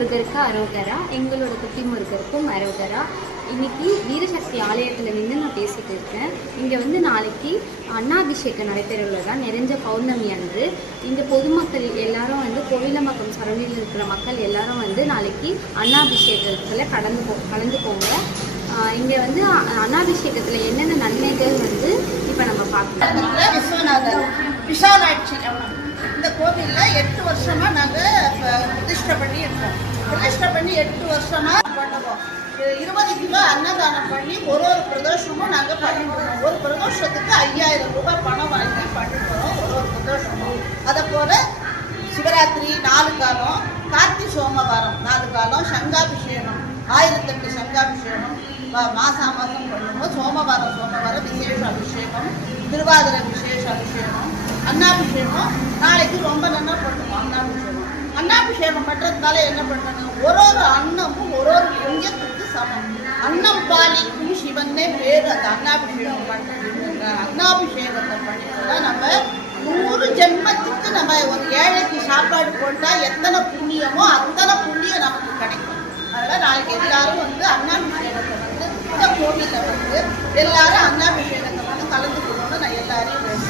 முருகருக்கு அரோகரா, எங்களோட குட்டி முருகருக்கும் அரோகரா. இன்னைக்கு வீரசக்தி ஆலயத்தில் நின்று நான் பேசிகிட்டு இருக்கேன். இங்கே வந்து நாளைக்கு அன்னாபிஷேகம் நடைபெறவுள்ளதா நிறைஞ்ச பௌர்ணமி அன்று. இந்த பொதுமக்கள் எல்லாரும் வந்து கோவிலம்பாக்கம் சரௌண்டிங்கில் இருக்கிற மக்கள் எல்லாரும் வந்து நாளைக்கு அன்னாபிஷேகத்தில் கலந்துக்கோங்க. இங்கே வந்து அன்னாபிஷேகத்தில் என்னென்ன நன்மைகள் வந்து இப்போ நம்ம பார்க்கலாம். விஸ்வநாதர் விஷாலாட்சி இந்த கோவிலில் 8 வருஷமா நாங்கள் பிரதிஷ்டை பண்ணி இருக்கோம். பிரதிஷ்டை பண்ணி 8 வருஷமா பண்ணுவோம். 20 கிலோ அன்னதானம் பண்ணி ஒரு பிரதோஷமும் நாங்கள் பண்ணிடுவோம். ஒரு பிரதோஷத்துக்கு 5000 ரூபாய் பணம் வாங்கி பண்ணிடுவோம் ஒரு பிரதோஷமும். அதை போல சிவராத்திரி 4 காலம், கார்த்தி சோமவாரம் 4 காலம், சங்காபிஷேகம் 1008 சங்காபிஷேகம் மாதம் பண்ணுவோம். சோமவாரம் விசேஷ அபிஷேகம், திருவாதிரை விசேஷ அபிஷேகம், அன்னாபிஷேகம் நாளைக்கு ரொம்ப நல்லா பண்ணுவோம். அன்னாபிஷேகம் பண்ணுறதுனால என்ன பண்ணணும், ஒரு அன்னமும் ஒரு லிங்கத்துக்கு சமம். அன்னம் பாலிக்கும் சிவன்னே பேர். அந்த அன்னாபிஷேகம் பண்ணுறது, அன்னாபிஷேகத்தை பண்ணிட்டோம்னா நம்ம 100 ஜென்மத்துக்கு நம்ம ஒரு ஏழைக்கு சாப்பாடு போட்டால் எத்தனை புண்ணியமோ அத்தனை புண்ணியம் நமக்கு கிடைக்கும். அதனால் நாளைக்கு எல்லாரும் வந்து அன்னாபிஷேகத்தை வந்து இந்த கோவிலில் வந்து எல்லாரும் அன்னாபிஷேகத்தை வந்து கலந்துக்கணும்னு நான் எல்லாரையும்